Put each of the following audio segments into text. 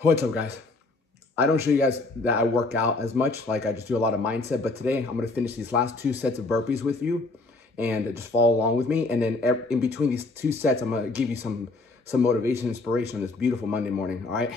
What's up, guys? I don't show you guys that I work out as much, like I just do a lot of mindset, but today I'm gonna finish these last 2 sets of burpees with you and just follow along with me. And then in between these 2 sets, I'm gonna give you some motivation, inspiration on this beautiful Monday morning, all right?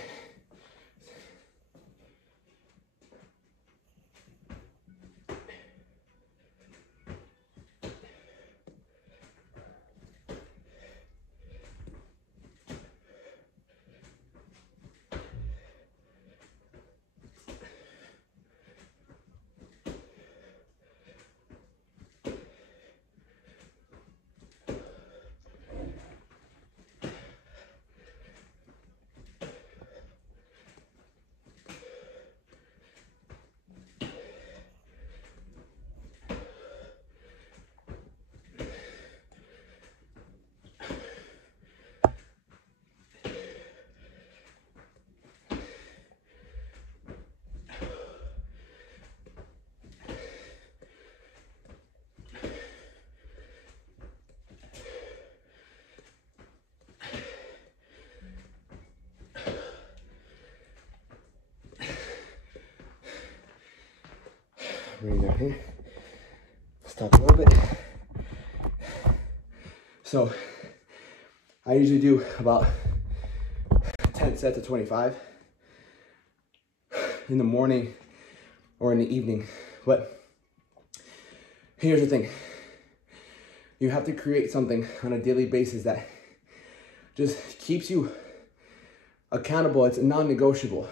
Bring that here. Stop a little bit. So I usually do about 10 sets of 25 in the morning or in the evening. But here's the thing. You have to create something on a daily basis that just keeps you accountable. It's non-negotiable.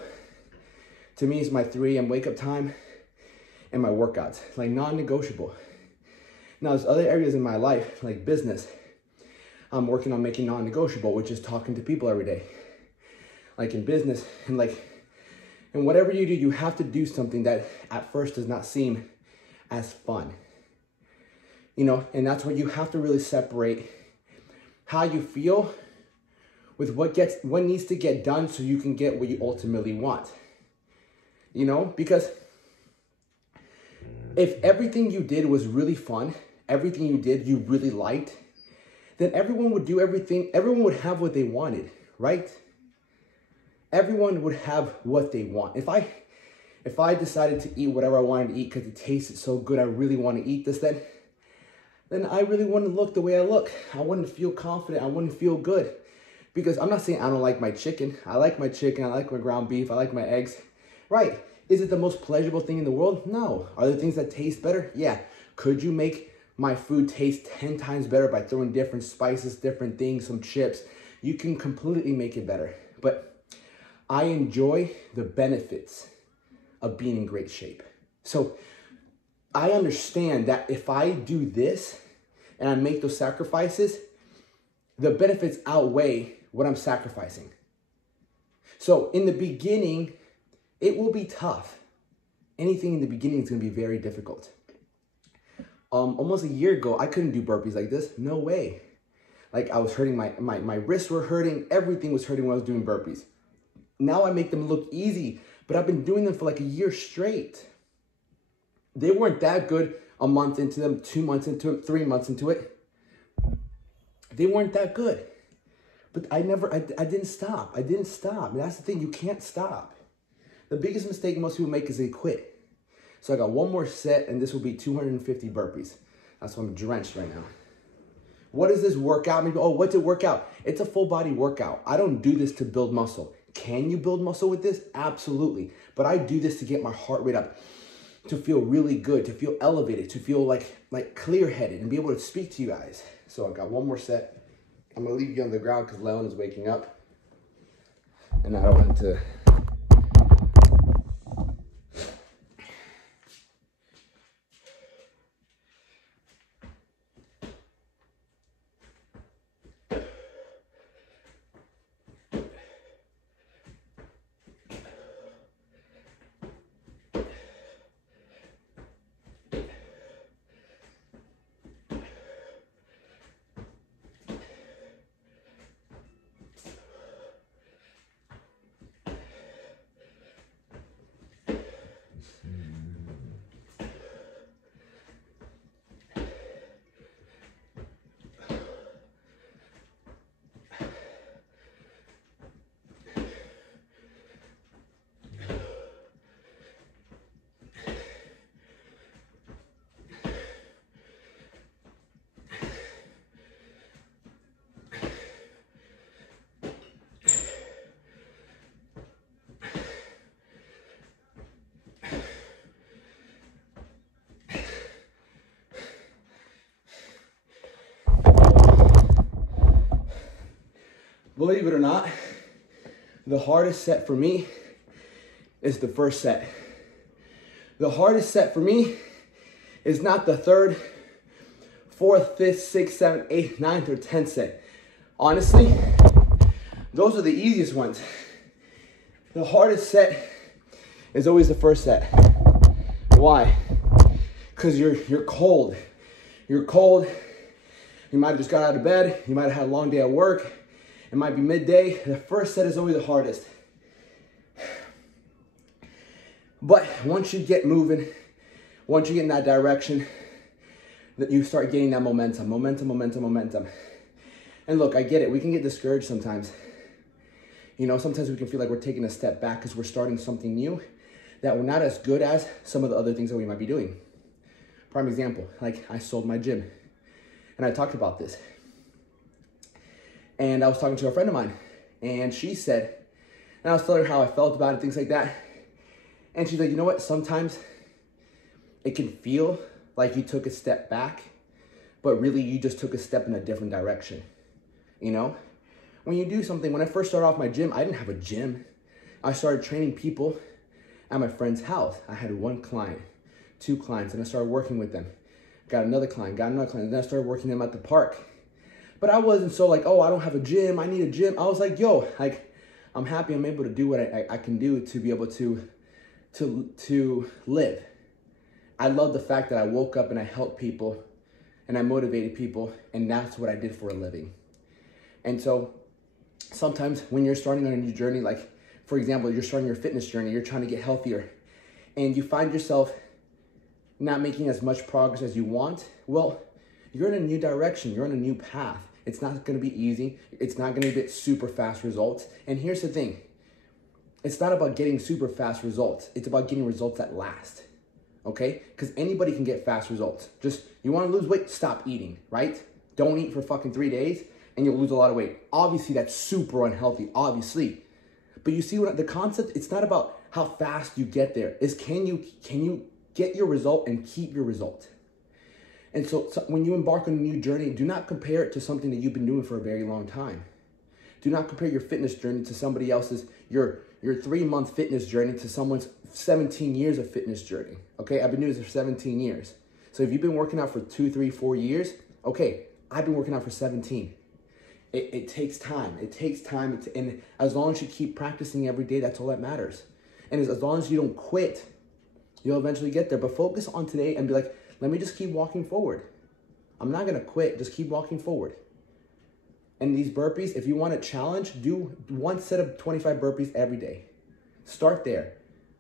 To me, it's my 3 a.m. wake up time and my workouts, like non-negotiable. Now there's other areas in my life, like business, I'm working on making non-negotiable, which is talking to people every day. Like in business, and whatever you do, you have to do something that at first does not seem as fun. You know, and that's where you have to really separate how you feel with what needs to get done so you can get what you ultimately want. You know, because if everything you did was really fun, everything you did you really liked, then everyone would do everything, everyone would have what they wanted, right? Everyone would have what they want. If I decided to eat whatever I wanted to eat because it tasted so good, I really want to eat this, then I really wouldn't look the way I look. I wouldn't feel confident, I wouldn't feel good. Because I'm not saying I don't like my chicken. I like my chicken, I like my ground beef, I like my eggs. Right, is it the most pleasurable thing in the world? No. Are there things that taste better? Yeah. Could you make my food taste 10 times better by throwing different spices, different things, some chips? You can completely make it better. But I enjoy the benefits of being in great shape. So I understand that if I do this and I make those sacrifices, the benefits outweigh what I'm sacrificing. So in the beginning, it will be tough. Anything in the beginning is going to be very difficult. Almost a year ago, I couldn't do burpees like this. No way. Like I was hurting, my wrists were hurting. Everything was hurting when I was doing burpees. Now I make them look easy, but I've been doing them for like a year straight. They weren't that good a month into them, 2 months into it, 3 months into it. They weren't that good. But I didn't stop. I didn't stop. And that's the thing, you can't stop. The biggest mistake most people make is they quit. So I got 1 more set and this will be 250 burpees. That's why I'm drenched right now. What is this workout? Maybe, oh, what's a workout? It's a full body workout. I don't do this to build muscle. Can you build muscle with this? Absolutely. But I do this to get my heart rate up, to feel really good, to feel elevated, to feel like clear-headed and be able to speak to you guys. So I got 1 more set. I'm gonna leave you on the ground because Leon is waking up. And I don't want to. Believe it or not, the hardest set for me is the first set. The hardest set for me is not the third, fourth, fifth, sixth, seventh, eighth, ninth, or 10th set. Honestly, those are the easiest ones. The hardest set is always the first set. Why? Because you're cold. You're cold. You might have just got out of bed. You might have had a long day at work. It might be midday. The first set is always the hardest. But once you get moving, once you get in that direction, that you start getting that momentum. And look, I get it. We can get discouraged sometimes. You know, sometimes we can feel like we're taking a step back because we're starting something new that we're not as good as some of the other things that we might be doing. Prime example, like I sold my gym. And I talked about this. And I was talking to a friend of mine. And she said, and I was telling her how I felt about it, things like that. And she's like, you know what? Sometimes it can feel like you took a step back, but really you just took a step in a different direction. You know? When you do something, when I first started off my gym, I didn't have a gym. I started training people at my friend's house. I had one client, two clients, and I started working with them. Got another client, and then I started working them at the park. But I wasn't so like, oh, I don't have a gym, I need a gym. I was like, yo, like, I'm happy I'm able to do what I can do to be able to live. I love the fact that I woke up and I helped people and I motivated people, and that's what I did for a living. And so sometimes when you're starting on a new journey, like for example, you're starting your fitness journey, you're trying to get healthier, and you find yourself not making as much progress as you want, well, you're in a new direction, you're on a new path. It's not gonna be easy, it's not gonna get super fast results. And here's the thing, it's not about getting super fast results, it's about getting results that last, okay? Because anybody can get fast results. Just, you wanna lose weight, stop eating, right? Don't eat for fucking 3 days and you'll lose a lot of weight. Obviously, that's super unhealthy, obviously. But you see what the concept, it's not about how fast you get there, it's can you get your result and keep your result. And so when you embark on a new journey, do not compare it to something that you've been doing for a very long time. Do not compare your fitness journey to somebody else's, your 3-month fitness journey to someone's 17 years of fitness journey. Okay, I've been doing this for 17 years. So if you've been working out for 2, 3, 4 years, okay, I've been working out for 17. It takes time. It takes time. And as long as you keep practicing every day, that's all that matters. And as long as you don't quit, you'll eventually get there. But focus on today and be like, let me just keep walking forward. I'm not gonna quit, just keep walking forward. And these burpees, if you want a challenge, do one set of 25 burpees every day. Start there.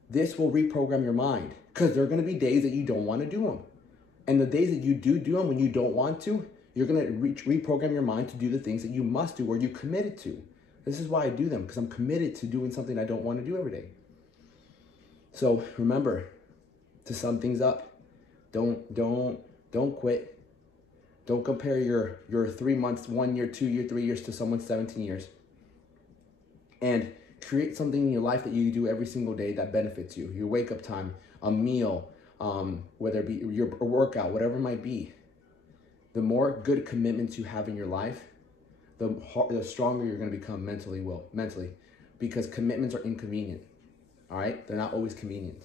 This will reprogram your mind because there are gonna be days that you don't wanna do them. And the days that you do them when you don't want to, you're gonna reprogram your mind to do the things that you must do or you committed to. This is why I do them, because I'm committed to doing something I don't wanna do every day. So remember to sum things up. Don't quit. Don't compare your 3 months, 1 year, 2 year, 3 years to someone's 17 years. And create something in your life that you do every single day that benefits you. Your wake up time, a meal, whether it be your workout, whatever it might be. The more good commitments you have in your life, the stronger you're going to become mentally, because commitments are inconvenient. All right? They're not always convenient.